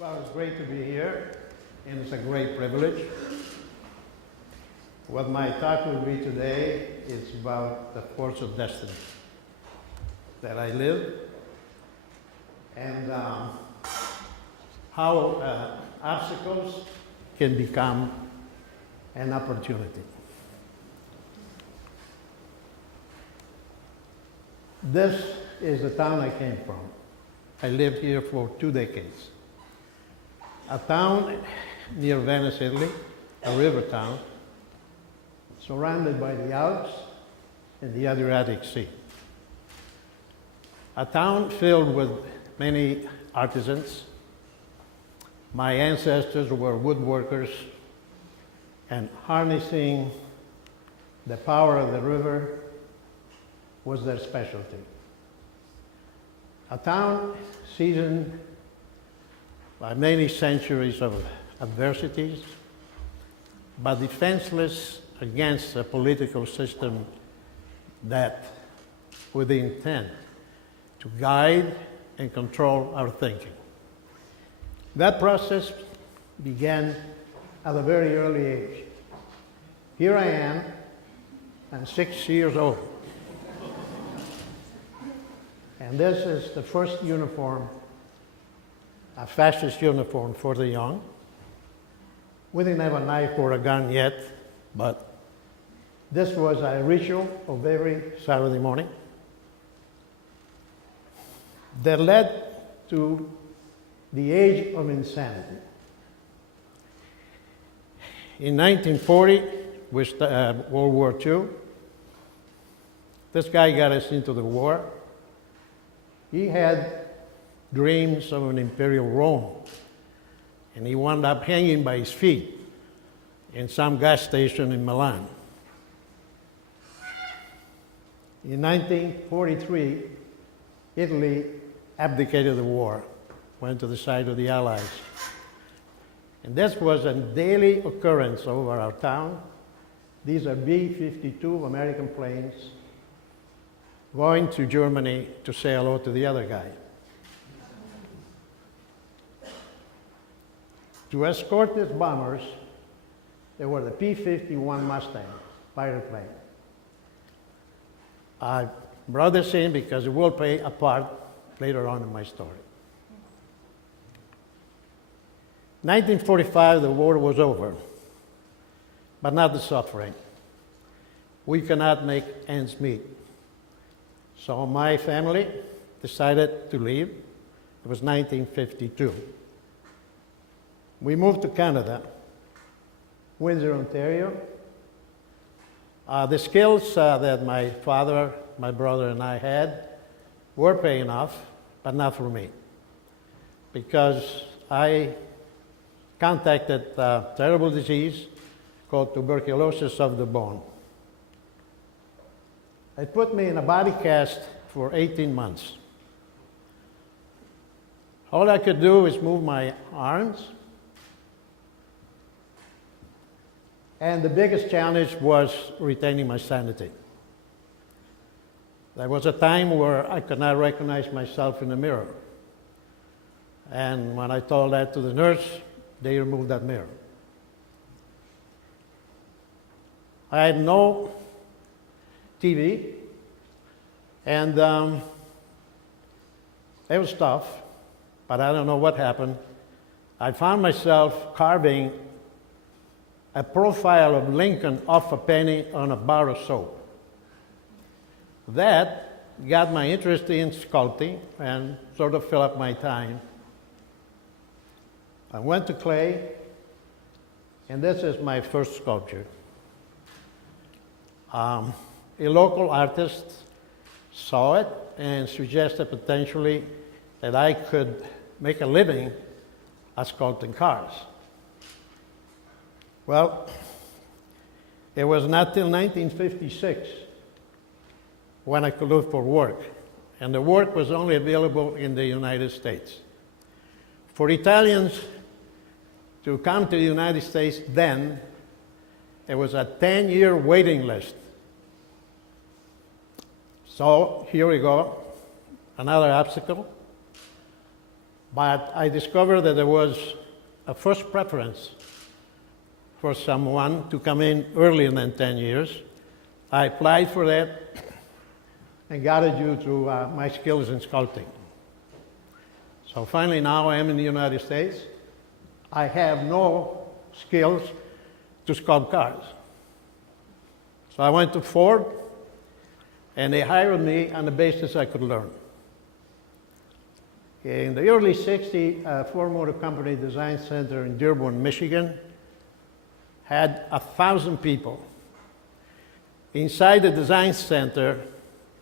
Well, it's great to be here, and it's a great privilege. What my talk will be today is about the force of destiny that I live, and how obstacles can become an opportunity. This is the town I came from. I lived here for 2 decades. A town near Venice, Italy, a river town, surrounded by the Alps and the Adriatic Sea. A town filled with many artisans. My ancestors were woodworkers, and harnessing the power of the river was their specialty. A town seasoned by many centuries of adversities, but defenseless against a political system that with the intent to guide and control our thinking. That process began at a very early age. Here I am, I'm 6 years old. And this is the first uniform, a fascist uniform for the young. We didn't have a knife or a gun yet, but this was a ritual of every Saturday morning that led to the age of insanity. In 1940, World War II, this guy got us into the war. He had dreams of an imperial Rome, and he wound up hanging by his feet in some gas station in Milan. In 1943, Italy abdicated the war, went to the side of the Allies. And this was a daily occurrence over our town. These are B-52 American planes going to Germany to say hello to the other guy. To escort these bombers, there were the P-51 Mustang fighter plane. I brought this in because it will play a part later on in my story. 1945, the war was over, but not the suffering. We cannot make ends meet. So my family decided to leave. It was 1952. We moved to Canada, Windsor, Ontario. The skills that my father, my brother, and I had were paying off, but not for me, because I contracted a terrible disease called tuberculosis of the bone. It put me in a body cast for 18 months. All I could do is move my arms, and the biggest challenge was retaining my sanity. There was a time where I could not recognize myself in the mirror. And when I told that to the nurse, they removed that mirror. I had no TV, and it was tough, but I don't know what happened. I found myself carving a profile of Lincoln off a penny on a bar of soap. That got my interest in sculpting and sort of filled up my time. I went to clay, and this is my first sculpture. A local artist saw it and suggested potentially that I could make a living at sculpting cars. Well, it was not till 1956 when I could look for work, and the work was only available in the United States. For Italians to come to the United States then, it was a 10-year waiting list. So here we go, another obstacle. But I discovered that there was a first preference for someone to come in earlier than 10 years. I applied for that and got it due to my skills in sculpting. So finally now I am in the United States. I have no skills to sculpt cars. So I went to Ford, and they hired me on the basis I could learn. In the early 60s, Ford Motor Company Design Center in Dearborn, Michigan, had 1,000 people. Inside the design center,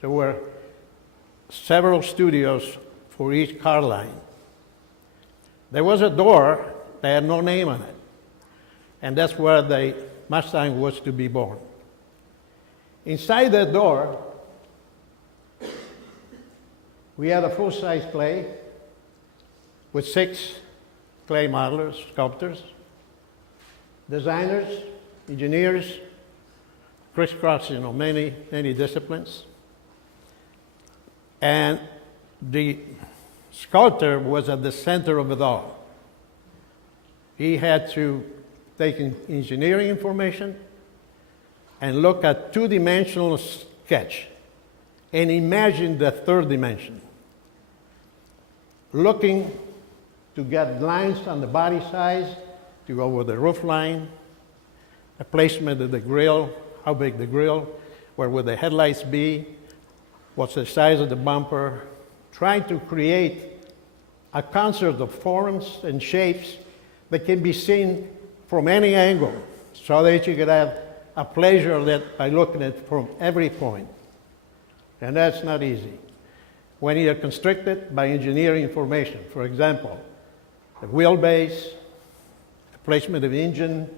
there were several studios for each car line. There was a door that had no name on it, and that's where the Mustang was to be born. Inside that door, we had a full-size clay with 6 clay modelers, sculptors, designers, engineers, crisscrossing many disciplines. And the sculptor was at the center of it all. He had to take engineering information and look at two-dimensional sketch and imagine the third dimension. Looking to get lines on the body size to go with the roof line, the placement of the grille, how big the grille, where would the headlights be, what's the size of the bumper, trying to create a concert of forms and shapes that can be seen from any angle so that you could have a pleasure of it by looking at it from every point. And that's not easy when you're constricted by engineering information. For example, the wheelbase, the placement of engine,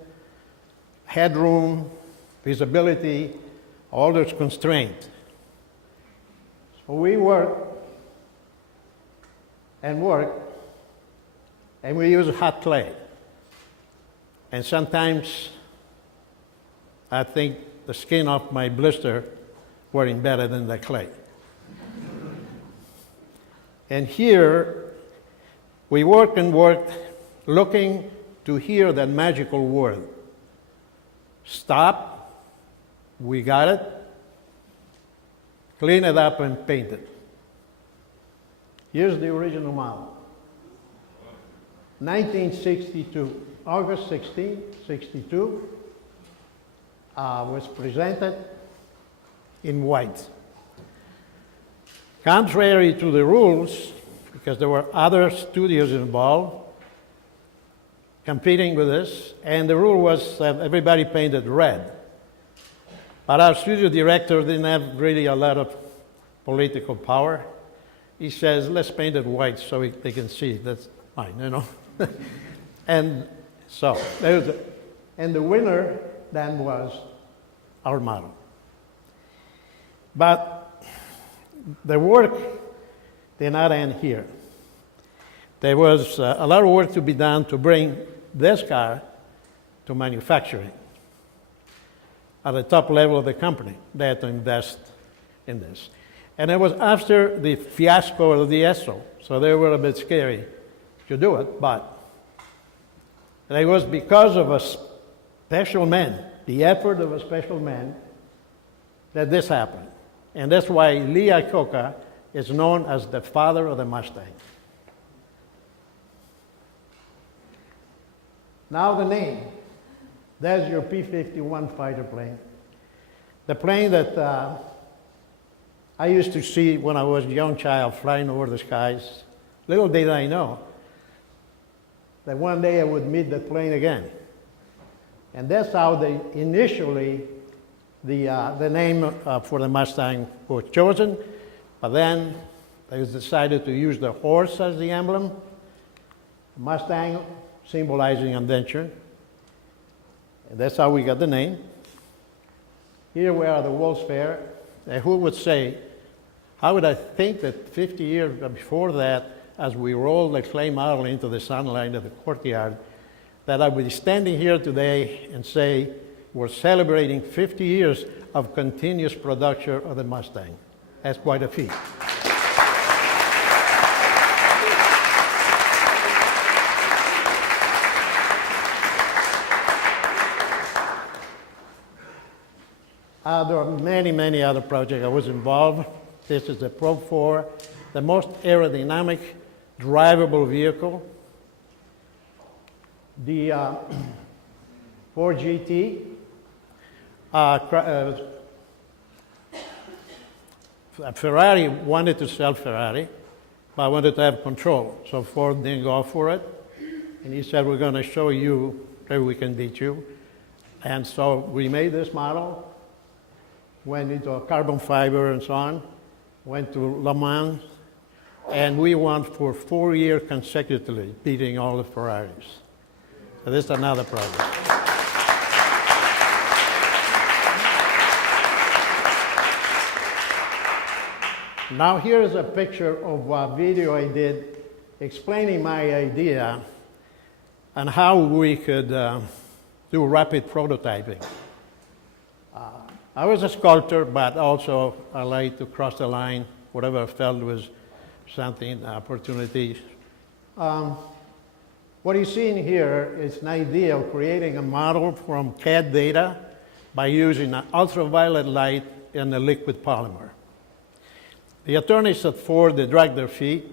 headroom, visibility, all those constraints. So we work, and we use hot clay. And sometimes I think the skin off my blister wearing better than the clay. And here, we work and work looking to hear that magical word. Stop, we got it, clean it up and paint it. Here's the original model. 1962, August 16, 62, was presented in white. Contrary to the rules, because there were other studios involved competing with this, and the rule was that everybody painted red. But our studio director didn't have really a lot of political power. He says, let's paint it white so they can see. That's fine, you know. And so, and the winner then was our model. But the work did not end here. There was a lot of work to be done to bring this car to manufacturing. At the top level of the company, they had to invest in this. And it was after the fiasco of the ESO, so they were a bit scary to do it, but it was because of a special man, the effort of a special man, that this happened. And that's why Lee Iacocca is known as the father of the Mustang. Now the name. That's your P-51 fighter plane. The plane that I used to see when I was a young child flying over the skies. Little did I know that one day I would meet that plane again. And that's how they initially, the name for the Mustang was chosen, but then they decided to use the horse as the emblem, Mustang symbolizing adventure. And that's how we got the name. Here we are at the World's Fair. And who would say, how would I think that 50 years before that, as we rolled the clay model into the sunlight of the courtyard, that I would be standing here today and say, we're celebrating 50 years of continuous production of the Mustang. That's quite a feat. There are many, many other projects I was involved. This is the Pro 4, the most aerodynamic, drivable vehicle. The 4GT, Ferrari wanted to sell Ferrari, but wanted to have control. So Ford didn't go for it. And he said, we're going to show you that we can beat you. And so we made this model, went into carbon fiber and so on, went to Le Mans, and we won for 4 years consecutively, beating all the Ferraris. So this is another project. Now here is a picture of a video I did explaining my idea and how we could do rapid prototyping. I was a sculptor, but also I like to cross the line, whatever I felt was something, opportunity. What you're seeing here is an idea of creating a model from CAD data by using an ultraviolet light and a liquid polymer. The attorneys at Ford, they dragged their feet.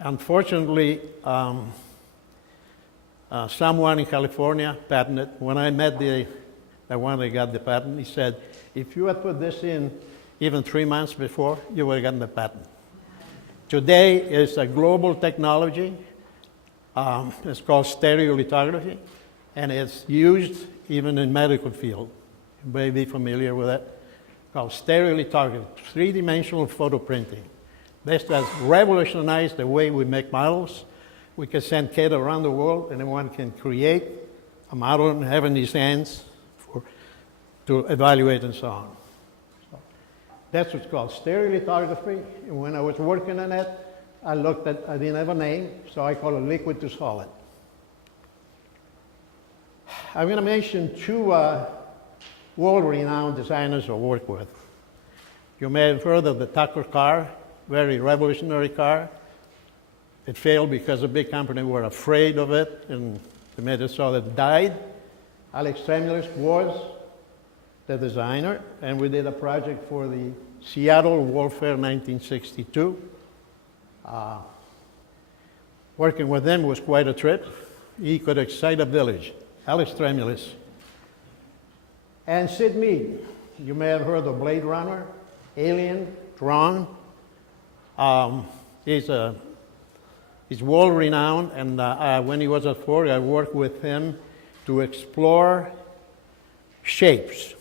Unfortunately, someone in California patented. When I met the one that got the patent, he said, if you had put this in even 3 months before, you would have gotten the patent. Today, it's a global technology. It's called stereolithography, and it's used even in medical field. You may be familiar with it. Called stereolithography, three-dimensional photo printing. This has revolutionized the way we make models. We can send kids around the world, and anyone can create a model and have in his hands to evaluate and so on. So that's what's called stereolithography. And when I was working on it, I didn't have a name, so I call it liquid to solid. I'm going to mention two world-renowned designers I work with. You may have heard of the Tucker car, very revolutionary car. It failed because the big company were afraid of it, and they made it so that it died. Alex Tremulous was the designer, and we did a project for the Seattle Warfare 1962. Working with him was quite a trip. He could excite a village. Alex Tremulous. And Sid Mead. You may have heard of Blade Runner, Alien, Tron. He's world-renowned, and when he was at Ford, I worked with him to explore shapes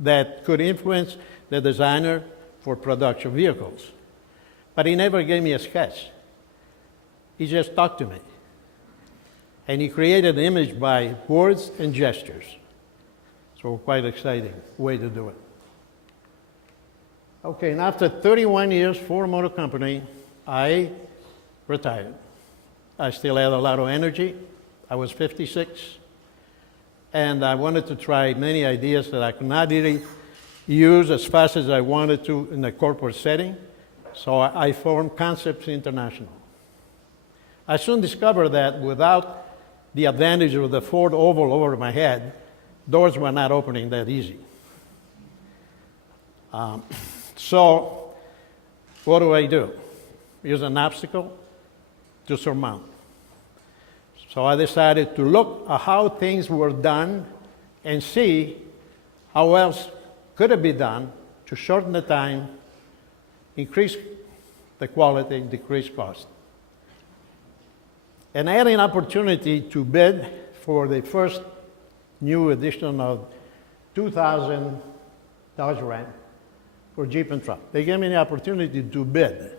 that could influence the designer for production vehicles. But he never gave me a sketch. He just talked to me. And he created an image by words and gestures. So quite exciting way to do it. Okay, and after 31 years, Ford Motor Company, I retired. I still had a lot of energy. I was 56. And I wanted to try many ideas that I could not really use as fast as I wanted to in a corporate setting. So I formed Concepts International. I soon discovered that without the advantage of the Ford oval over my head, doors were not opening that easy. So what do? Use an obstacle to surmount. So I decided to look at how things were done and see how else could it be done to shorten the time, increase the quality, decrease cost. And I had an opportunity to bid for the first new edition of 2000 Dodge Ram for Jeep and truck. They gave me the opportunity to bid.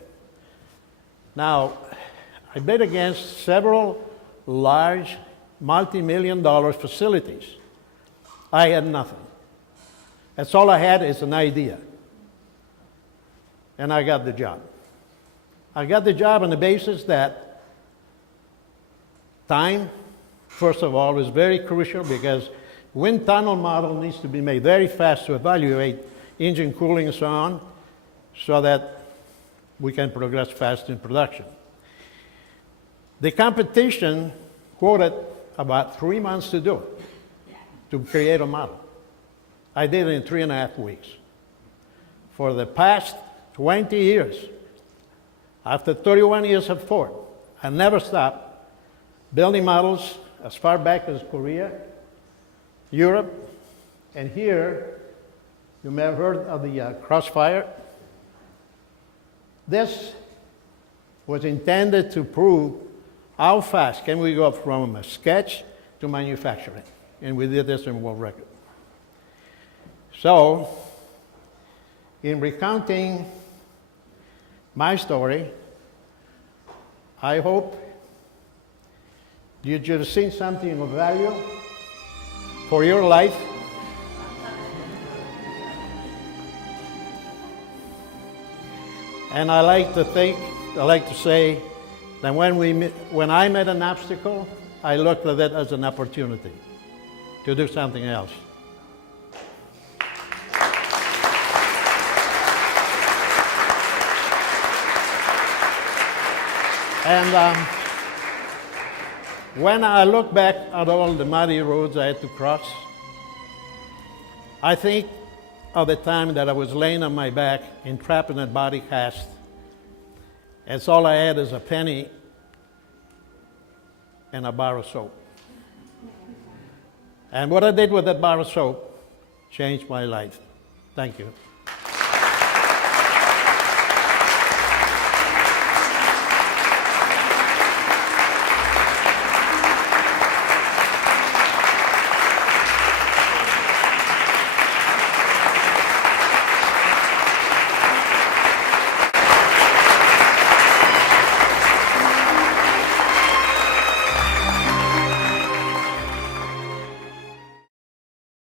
Now, I bid against several large, multi-million-dollar facilities. I had nothing. That's all I had is an idea. And I got the job. I got the job on the basis that time, first of all, is very crucial because wind tunnel model needs to be made very fast to evaluate engine cooling and so on, so that we can progress fast in production. The competition quoted about 3 months to do it, to create a model. I did it in 3.5 weeks. For the past 20 years, after 31 years of Ford, I never stopped building models as far back as Korea, Europe, and here, you may have heard of the Crossfire. This was intended to prove how fast can we go from a sketch to manufacturing. And we did this in world record. So, in recounting my story, I hope you've just seen something of value for your life. And I like to say that when I met an obstacle, I looked at it as an opportunity to do something else. And when I look back at all the muddy roads I had to cross, I think of the time that I was laying on my back, entrapped in a body cast. And all I had is a penny and a bar of soap. And what I did with that bar of soap changed my life. Thank you.